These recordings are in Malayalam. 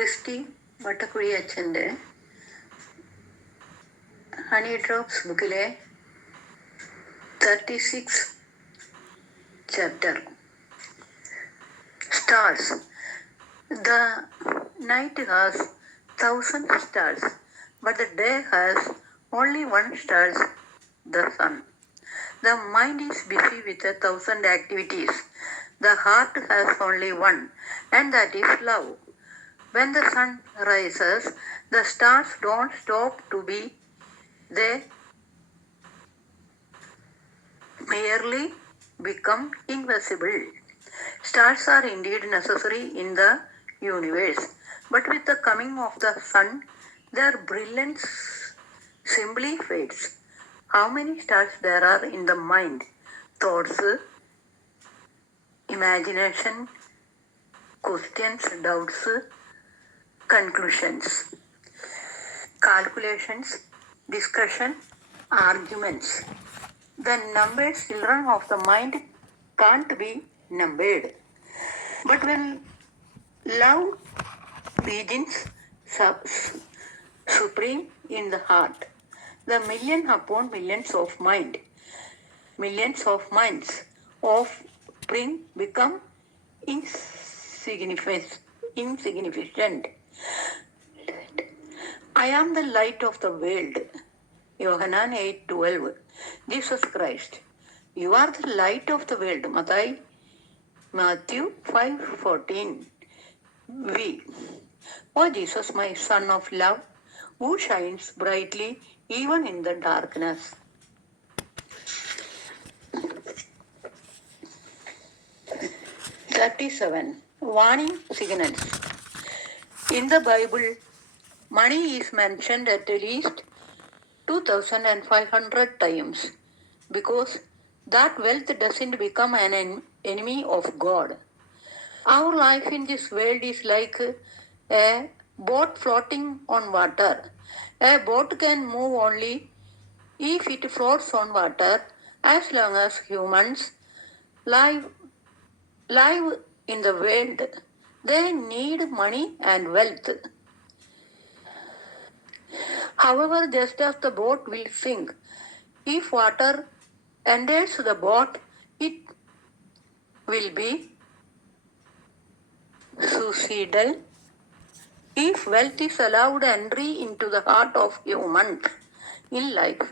ക്രിസ്റ്റി വട്ടക്കുഴി അച്ഛൻ്റെ ഹണി ഡ്രോപ്സ് ബുക്കിലെ 36 chapter. Stars. The night has 1,000 stars, but the day has only one star, the sun. The mind is busy with 1,000 activities. The heart has only one, and that is love. When the sun rises, the stars don't stop to be. They merely become invisible. Stars are indeed necessary in the universe, but with the coming of the sun, their brilliance simply fades. How many stars there are in the mind? Thoughts, imagination, questions, doubts, conclusions, calculations, discussion, arguments. The numbered children of the mind can't be numbered. But when love begins supreme in the heart, the million upon millions of minds offspring become insignificant. I am the light of the world. Yohanan 8:12. Jesus Christ. You are the light of the world. Matthew 5:14. We. O Jesus, my Son of love, who shines brightly even in the darkness. Warning signals. In the Bible, money is mentioned at least 2,500 times because that wealth doesn't become an enemy of God. Our life in this world is like a boat floating on water. A boat can move only if it floats on water. As long as humans live in the world, they need money and wealth. However, just as the boat will sink if water enters the boat, it will be suicidal if wealth is allowed entry into the heart of humans in life.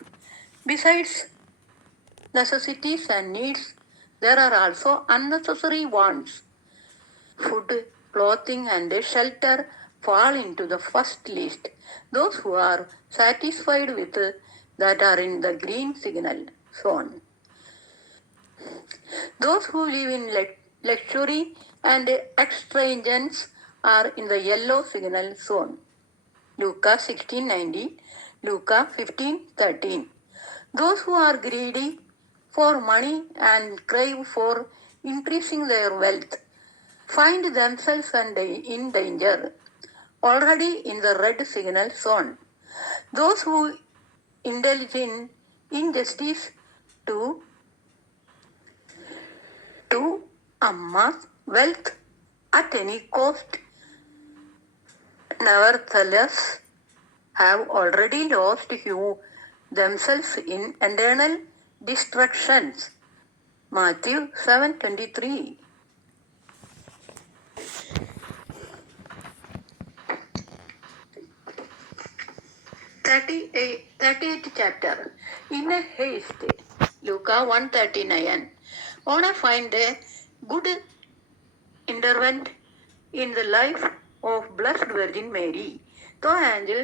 Besides necessities and needs, there are also unnecessary wants. Food, clothing, and shelter fall into the first list. Those who are satisfied with that are in the green signal zone. Those who live in luxury and extravagance are in the yellow signal zone. Luka 16:19, Luka 15:13. Those who are greedy for money and crave for increasing their wealth find themselves in danger, already in the red signal zone. Those who indulge in injustice to amass wealth at any cost, nevertheless, have already lost themselves in eternal destructions. Matthew 7:23. 38th chapter. In a haste. Luka 1:39. On a fine day, good intervened in the life of Blessed Virgin Mary. The angel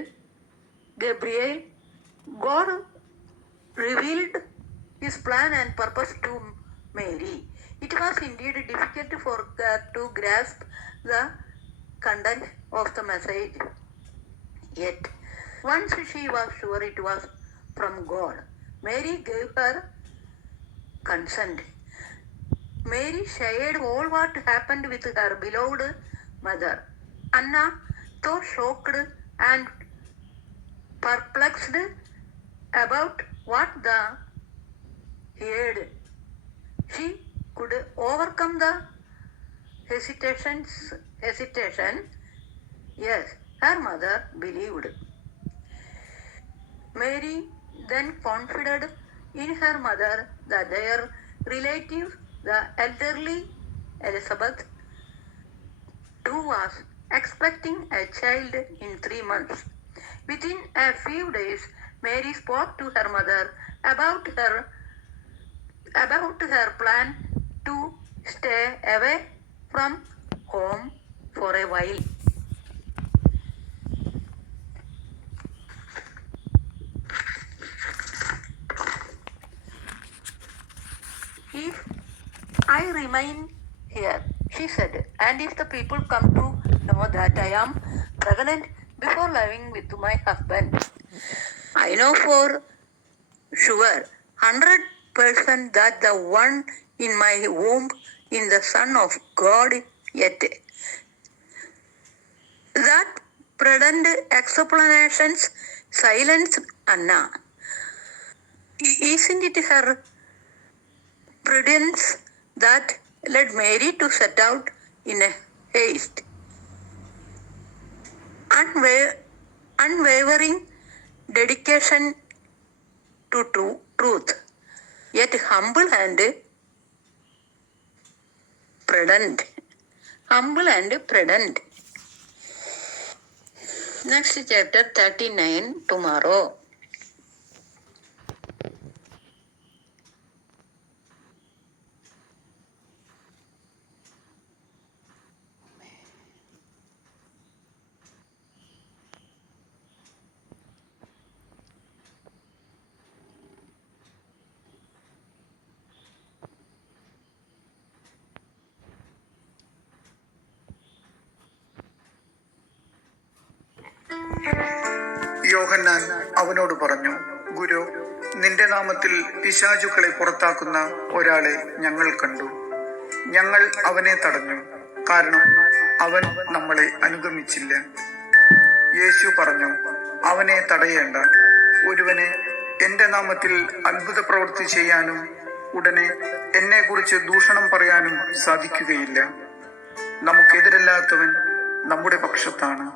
Gabriel, God revealed his plan and purpose to Mary. It was indeed difficult for her to grasp the content of the message. Yet, once she was sure it was from God, Mary gave her consent. Mary shared all what happened with her beloved mother. Anna, though shocked and perplexed about what the heard, she could overcome the hesitation Yes, her mother believed. Mary then confided in her mother that their relative, the elderly Elizabeth, too was expecting a child in 3 months. Within a few days, Mary spoke to her mother about her plan to stay away from home for a while. If I remain here, she said, and if the people come to know that I am pregnant before living with my husband, I know for sure 100% that the one in my womb is the Son of God. Yet that prudent explanations silenced Anna. Isn't it her prudence that led Mary to set out in a haste? Unwavering dedication to truth, yet humble and prudent. Humble and prudent. Next chapter 39 tomorrow. യോഹന്നാൻ അവനോട് പറഞ്ഞു, ഗുരു, നിന്റെ നാമത്തിൽ പിശാചുക്കളെ പുറത്താക്കുന്ന ഒരാളെ ഞങ്ങൾ കണ്ടു. ഞങ്ങൾ അവനെ തടഞ്ഞു, കാരണം അവൻ നമ്മളെ അനുഗമിച്ചില്ല. യേശു പറഞ്ഞു, അവനെ തടയേണ്ട. ഒരുവന് എന്റെ നാമത്തിൽ അത്ഭുത പ്രവൃത്തി ചെയ്യാനും ഉടനെ എന്നെക്കുറിച്ച് ദൂഷണം പറയാനും സാധിക്കുകയില്ല. നമുക്കെതിരല്ലാത്തവൻ നമ്മുടെ പക്ഷത്താണ്.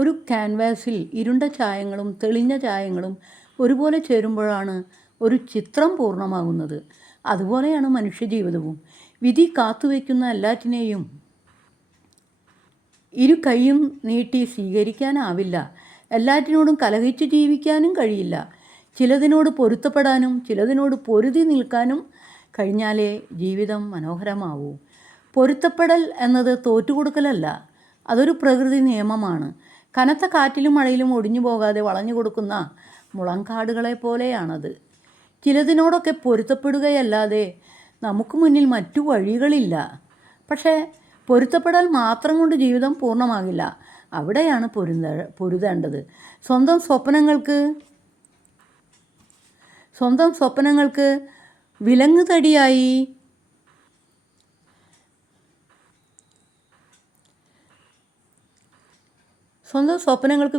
ഒരു ക്യാൻവാസിൽ ഇരുണ്ട ചായങ്ങളും തെളിഞ്ഞ ചായങ്ങളും ഒരുപോലെ ചേരുമ്പോഴാണ് ഒരു ചിത്രം പൂർണ്ണമാകുന്നത്. അതുപോലെയാണ് മനുഷ്യജീവിതവും. വിധി കാത്തുവയ്ക്കുന്ന എല്ലാറ്റിനെയും ഇരു കൈയും നീട്ടി സ്വീകരിക്കാനാവില്ല. എല്ലാറ്റിനോടും കലഹിച്ച് ജീവിക്കാനും കഴിയില്ല. ചിലതിനോട് പൊരുത്തപ്പെടാനും ചിലതിനോട് പൊരുതി നിൽക്കാനും കഴിഞ്ഞാലേ ജീവിതം മനോഹരമാവൂ. പൊരുത്തപ്പെടൽ എന്നത് തോറ്റുകൊടുക്കലല്ല, അതൊരു പ്രകൃതി നിയമമാണ്. കനത്ത കാറ്റിലും മഴയിലും ഒടിഞ്ഞു പോകാതെ വളഞ്ഞു കൊടുക്കുന്ന മുളങ്കാടുകളെ പോലെയാണത്. ചിലതിനോടൊക്കെ പൊരുത്തപ്പെടുകയല്ലാതെ നമുക്ക് മുന്നിൽ മറ്റു വഴികളില്ല. പക്ഷേ പൊരുത്തപ്പെടൽ മാത്രം കൊണ്ട് ജീവിതം പൂർണ്ണമാകില്ല. അവിടെയാണ് പൊരുതേണ്ടത്. സ്വന്തം സ്വപ്നങ്ങൾക്ക് വിലങ്ങുതടിയായി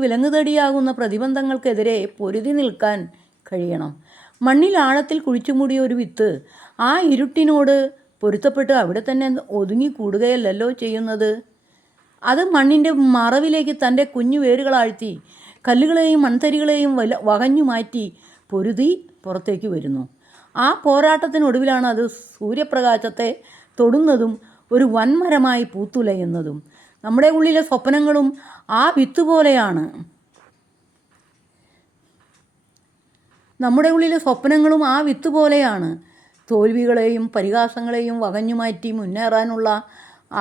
വിലങ്ങുതടിയാകുന്ന പ്രതിബന്ധങ്ങൾക്കെതിരെ പൊരുതി നിൽക്കാൻ കഴിയണം. മണ്ണിൽ ആഴത്തിൽ കുഴിച്ചുമൂടിയ ഒരു വിത്ത് ആ ഇരുട്ടിനോട് പൊരുത്തപ്പെട്ട് അവിടെ തന്നെ ഒതുങ്ങിക്കൂടുകയല്ലോ ചെയ്യുന്നത്. അത് മണ്ണിൻ്റെ മറവിലേക്ക് തൻ്റെ കുഞ്ഞു വേരുകളാഴ്ത്തി കല്ലുകളെയും മൺതരികളെയും വകഞ്ഞു മാറ്റി പൊരുതി പുറത്തേക്ക് വരുന്നു. ആ പോരാട്ടത്തിനൊടുവിലാണ് അത് സൂര്യപ്രകാശത്തെ തൊടുന്നതും ഒരു വൻമരമായി പൂത്തുലയുന്നതും. നമ്മുടെ ഉള്ളിലെ സ്വപ്നങ്ങളും ആ വിത്ത് പോലെയാണ്. തോൽവികളെയും പരിഹാസങ്ങളെയും വകഞ്ഞുമാറ്റി മുന്നേറാനുള്ള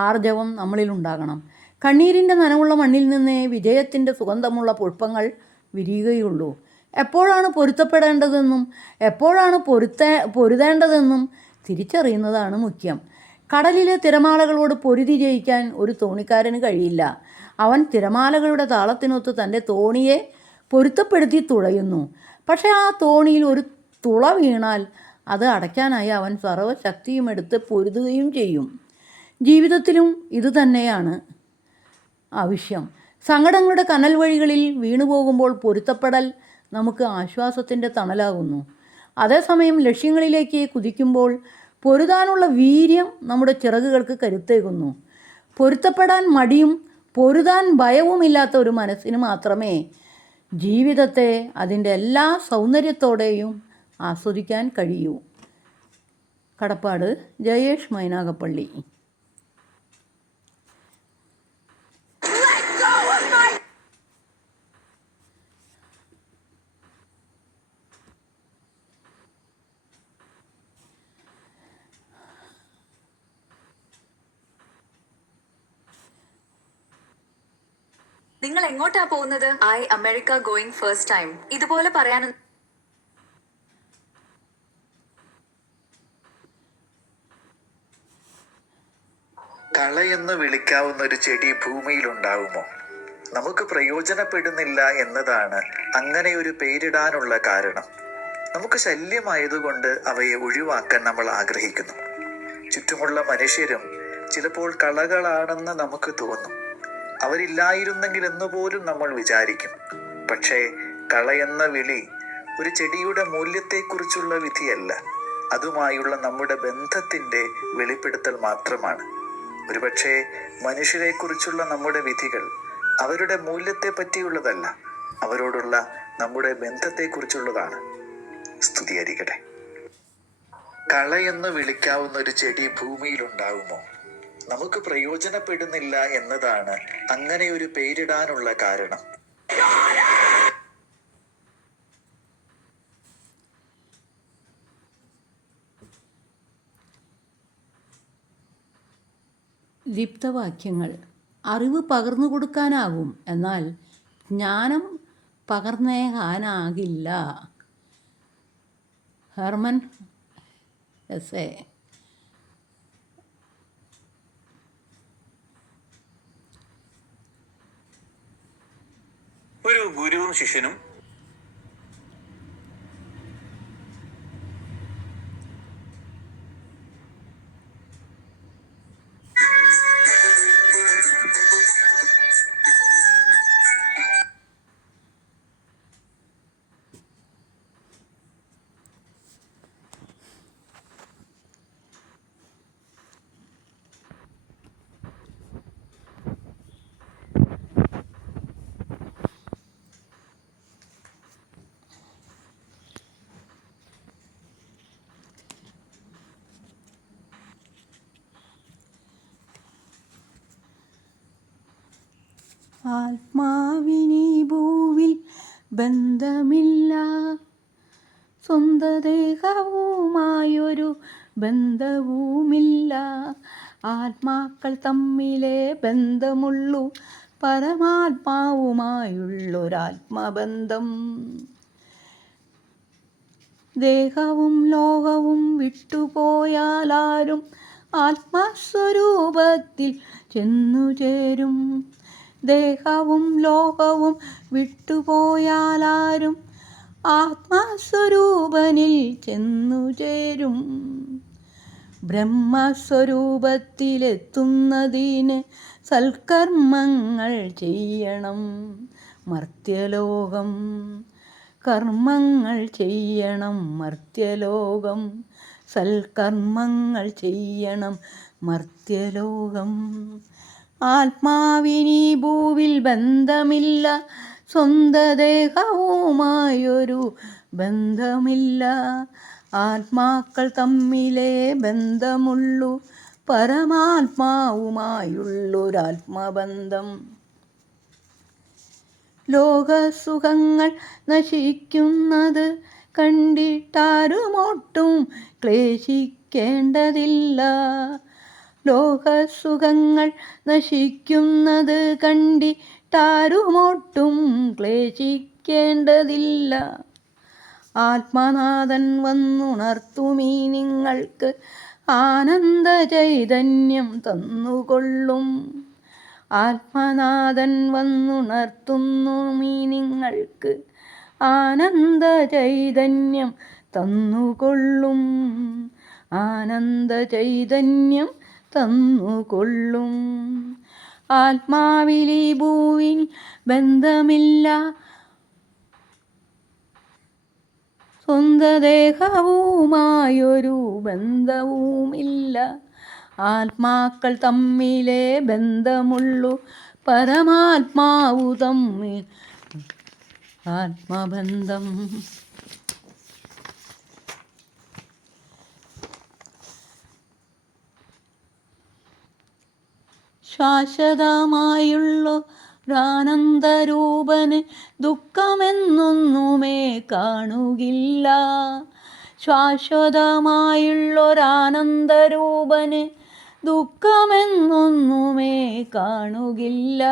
ആർജവം നമ്മളിലുണ്ടാകണം. കണ്ണീരിൻ്റെ നനവുള്ള മണ്ണിൽ നിന്നേ വിജയത്തിൻ്റെ സുഗന്ധമുള്ള പുഷ്പങ്ങൾ വിരിയുകയുള്ളൂ. എപ്പോഴാണ് പൊരുത്തപ്പെടേണ്ടതെന്നും എപ്പോഴാണ് പൊരുതേണ്ടതെന്നും തിരിച്ചറിയുന്നതാണ് മുഖ്യം. കടലിലെ തിരമാലകളോട് പൊരുതി ജയിക്കാൻ ഒരു തോണിക്കാരന് കഴിയില്ല. അവൻ തിരമാലകളുടെ താളത്തിനൊത്ത് തൻ്റെ തോണിയെ പൊരുത്തപ്പെടുത്തി തുഴയുന്നു. പക്ഷേ ആ തോണിയിൽ ഒരു തുള വീണാൽ അത് അടയ്ക്കാനായി അവൻ സർവ്വശക്തിയും എടുത്ത് പൊരുതുകയും ചെയ്യും. ജീവിതത്തിലും ഇതുതന്നെയാണ് ആവശ്യം. സങ്കടങ്ങളുടെ കനൽ വഴികളിൽ വീണുപോകുമ്പോൾ പൊരുത്തപ്പെടൽ നമുക്ക് ആശ്വാസത്തിൻ്റെ തണലാകുന്നു. അതേസമയം ലക്ഷ്യങ്ങളിലേക്ക് കുതിക്കുമ്പോൾ പൊരുതാനുള്ള വീര്യം നമ്മുടെ ചിറകുകൾക്ക് കരുത്തേകുന്നു. പൊരുത്തപ്പെടാൻ മടിയും പൊരുതാൻ ഭയവുമില്ലാത്ത ഒരു മനസ്സിന് മാത്രമേ ജീവിതത്തെ അതിൻ്റെ എല്ലാ സൗന്ദര്യത്തോടെയും ആസ്വദിക്കാൻ കഴിയൂ. കടപ്പാട് ജയേഷ് മൈനാഗപ്പള്ളി. നിങ്ങൾ എങ്ങോട്ടാ പോകുന്നത്? America going first time. ഇതുപോലെ പറയാൻ കളയെന്ന് വിളിക്കാവുന്ന ഒരു ചെടി ഭൂമിയിലുണ്ടാവുമോ? നമുക്ക് പ്രയോജനപ്പെടുന്നില്ല എന്നതാണ് അങ്ങനെ ഒരു പേരിടാനുള്ള കാരണം. നമുക്ക് ശല്യമായതുകൊണ്ട് അവയെ ഒഴിവാക്കാൻ നമ്മൾ ആഗ്രഹിക്കുന്നു. ചുറ്റുമുള്ള മനുഷ്യരും ചിലപ്പോൾ കളകളാണെന്ന് നമുക്ക് തോന്നും. അവരില്ലായിരുന്നെങ്കിൽ എന്ന് പോലും നമ്മൾ വിചാരിക്കും. പക്ഷേ കളയെന്ന വിളി ഒരു ചെടിയുടെ മൂല്യത്തെക്കുറിച്ചുള്ള വിധിയല്ല, അതുമായുള്ള നമ്മുടെ ബന്ധത്തിൻ്റെ വെളിപ്പെടുത്തൽ മാത്രമാണ്. ഒരുപക്ഷെ മനുഷ്യരെക്കുറിച്ചുള്ള നമ്മുടെ വിധികൾ അവരുടെ മൂല്യത്തെ പറ്റിയുള്ളതല്ല, അവരോടുള്ള നമ്മുടെ ബന്ധത്തെക്കുറിച്ചുള്ളതാണ്. സ്തുതിയായിരിക്കട്ടെ. കളയെന്ന് വിളിക്കാവുന്ന ഒരു ചെടി ഭൂമിയിലുണ്ടാവുമോ? നമുക്ക് പ്രയോജനപ്പെടുന്നില്ല എന്നതാണ് അങ്ങനെ ഒരു പേരിടാനുള്ള കാരണം. ലിപ്തവാക്യങ്ങൾ. അറിവ് പകർന്നു കൊടുക്കാനാകും, എന്നാൽ ജ്ഞാനം പകർന്നേകാനാകില്ല. Hermann Hesse. ഒരു ഗുരുവും ശിഷ്യനും ആത്മാവിനീ ഭൂവിൽ ബന്ധമില്ല, സ്വന്ത ദേഹവുമായൊരു ബന്ധവുമില്ല. ആത്മാക്കൾ തമ്മിലെ ബന്ധമുള്ളൂ പരമാത്മാവുമായുള്ളൊരാത്മബന്ധം. ദേഹവും ലോകവും വിട്ടുപോയാലാരും ആത്മസ്വരൂപത്തിൽ ചെന്നുചേരും. ദേഹവും ലോകവും വിട്ടുപോയാലാരും ആത്മസ്വരൂപനിൽ ചെന്നുചേരും. ബ്രഹ്മസ്വരൂപത്തിലെത്തുന്നതിന് സൽക്കർമ്മങ്ങൾ ചെയ്യണം. മർത്യലോകം കർമ്മങ്ങൾ ചെയ്യണം. മർത്യലോകം സൽക്കർമ്മങ്ങൾ ചെയ്യണം. മർത്യലോകം. ആത്മാവിനീ ഭൂവിൽ ബന്ധമില്ല, സ്വന്ത ദേഹവുമായൊരു ബന്ധമില്ല. ആത്മാക്കൾ തമ്മിലെ ബന്ധമുള്ളൂ പരമാത്മാവുമായുള്ളൊരാത്മബന്ധം. ലോകസുഖങ്ങൾ നശിക്കുന്നത് കണ്ടിട്ടാരുമൊട്ടും ക്ലേശിക്കേണ്ടതില്ല. ലോകസുഖങ്ങൾ നശിക്കുന്നത് കണ്ടിട്ടാരുമൊട്ടും ക്ലേശിക്കേണ്ടതില്ല. ആത്മനാഥൻ വന്നുണർത്തുമീ നിങ്ങൾക്ക് ആനന്ദ ചൈതന്യം തന്നുകൊള്ളും. ആത്മനാഥൻ വന്നുണർത്തുന്നു മീ നിങ്ങൾക്ക് ആനന്ദ ചൈതന്യം തന്നുകൊള്ളും. ആനന്ദ ചൈതന്യം തന്നുകൊള്ളും. ആത്മാവിലി ഭൂവിൽ ബന്ധമില്ല, സ്വന്തദേഹവുമായൊരു ബന്ധവുമില്ല. ആത്മാക്കൾ തമ്മിലേ ബന്ധമുള്ളൂ, പരമാത്മാവു തമ്മിൽ ആത്മബന്ധം. ശാശ്വതമായുള്ളൊരാനന്ദരൂപന് ദുഃഖമെന്നൊന്നുമേ കാണുകില്ല. ശാശ്വതമായുള്ളൊരാനന്ദരൂപന് ദുഃഖമെന്നൊന്നുമേ കാണുകില്ല.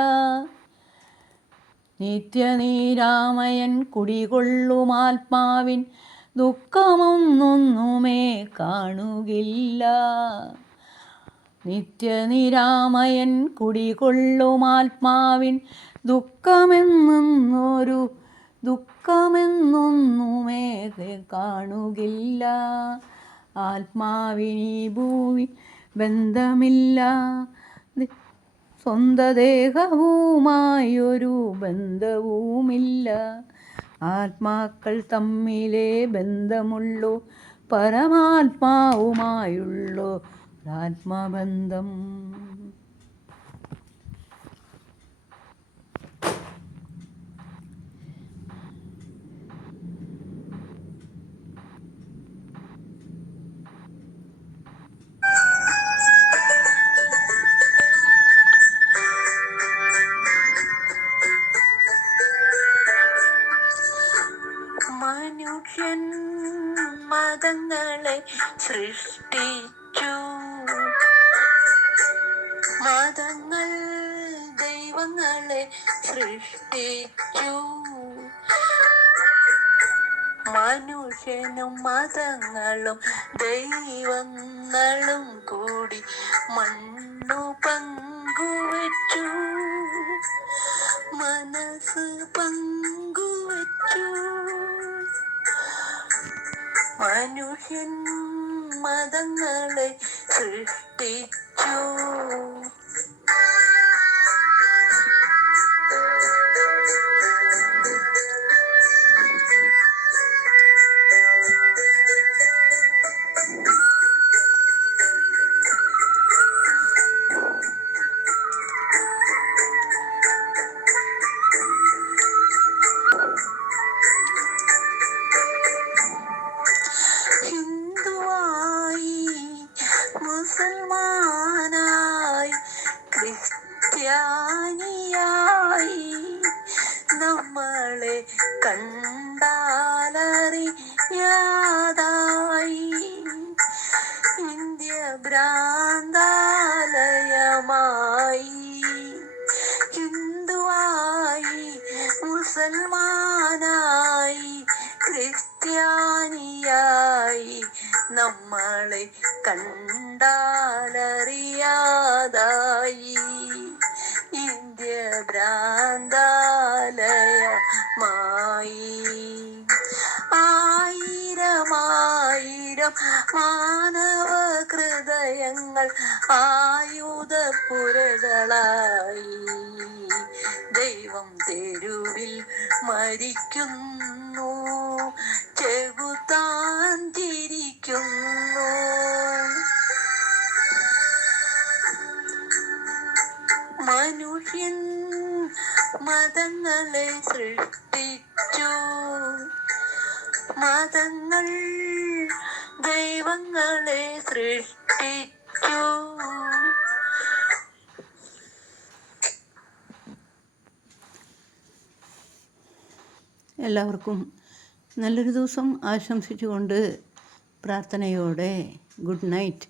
നിത്യനിരാമയൻ കുടികൊള്ളും ആത്മാവിൻ ദുഃഖമൊന്നൊന്നുമേ കാണുകില്ല. നിത്യനിരാമയൻ കുടികൊള്ളും ആത്മാവിൻ ദുഃഖമെന്നൊന്നുമേ കാണുകില്ല. ആത്മാവിനീ ഭൂവി ബന്ധമില്ല, സ്വന്തദേഹവുമായൊരു ബന്ധവുമില്ല. ആത്മാക്കൾ തമ്മിലേ ബന്ധമുള്ളൂ, പരമാത്മാവുമായുള്ളൂ ആത്മബന്ധം. മനുഷ്യൻ മതങ്ങളെ സൃഷ്ടിച്ചു, മതങ്ങൾ ദൈവങ്ങളെ സൃഷ്ടിച്ചു. മനുഷ്യനും മതങ്ങളും ദൈവങ്ങളും കൂടി മണ്ണു പങ്കുവച്ചു, മനസ്സ് പങ്കുവച്ചു. മനുഷ്യൻ മതങ്ങളെ സൃഷ്ടിച്ചു. മുസൽമാനായി ക്രിസ്ത്യാനിയായി നമ്മളെ കണ്ടാലറിയാതായി. ഇന്ത്യ ഭ്രാന്താലയമായി, ഹിന്ദുവായി മുസൽമാനായി ക്രിസ്ത്യാനിയായി നമ്മളെ കണ്ടാലറിയാതായി. ഇന്ത്യ ഭ്രാന്താലയമായി. ആയിരമായിരം മാനവ ഹൃദയങ്ങൾ ആയുധപ്പുരകളായി. ദൈവം തെരുവിൽ മരിക്കുന്നു, ചെകുത്താൻ ചിരിക്കുന്നു. മനുഷ്യൻ മതങ്ങളെ സൃഷ്ടിച്ചു, മതങ്ങൾ ദൈവങ്ങളെ സൃഷ്ടിച്ചു. എല്ലാവർക്കും നല്ലൊരു ദിവസം ആശംസിച്ചുകൊണ്ട് പ്രാർത്ഥനയോടെ ഗുഡ് നൈറ്റ്.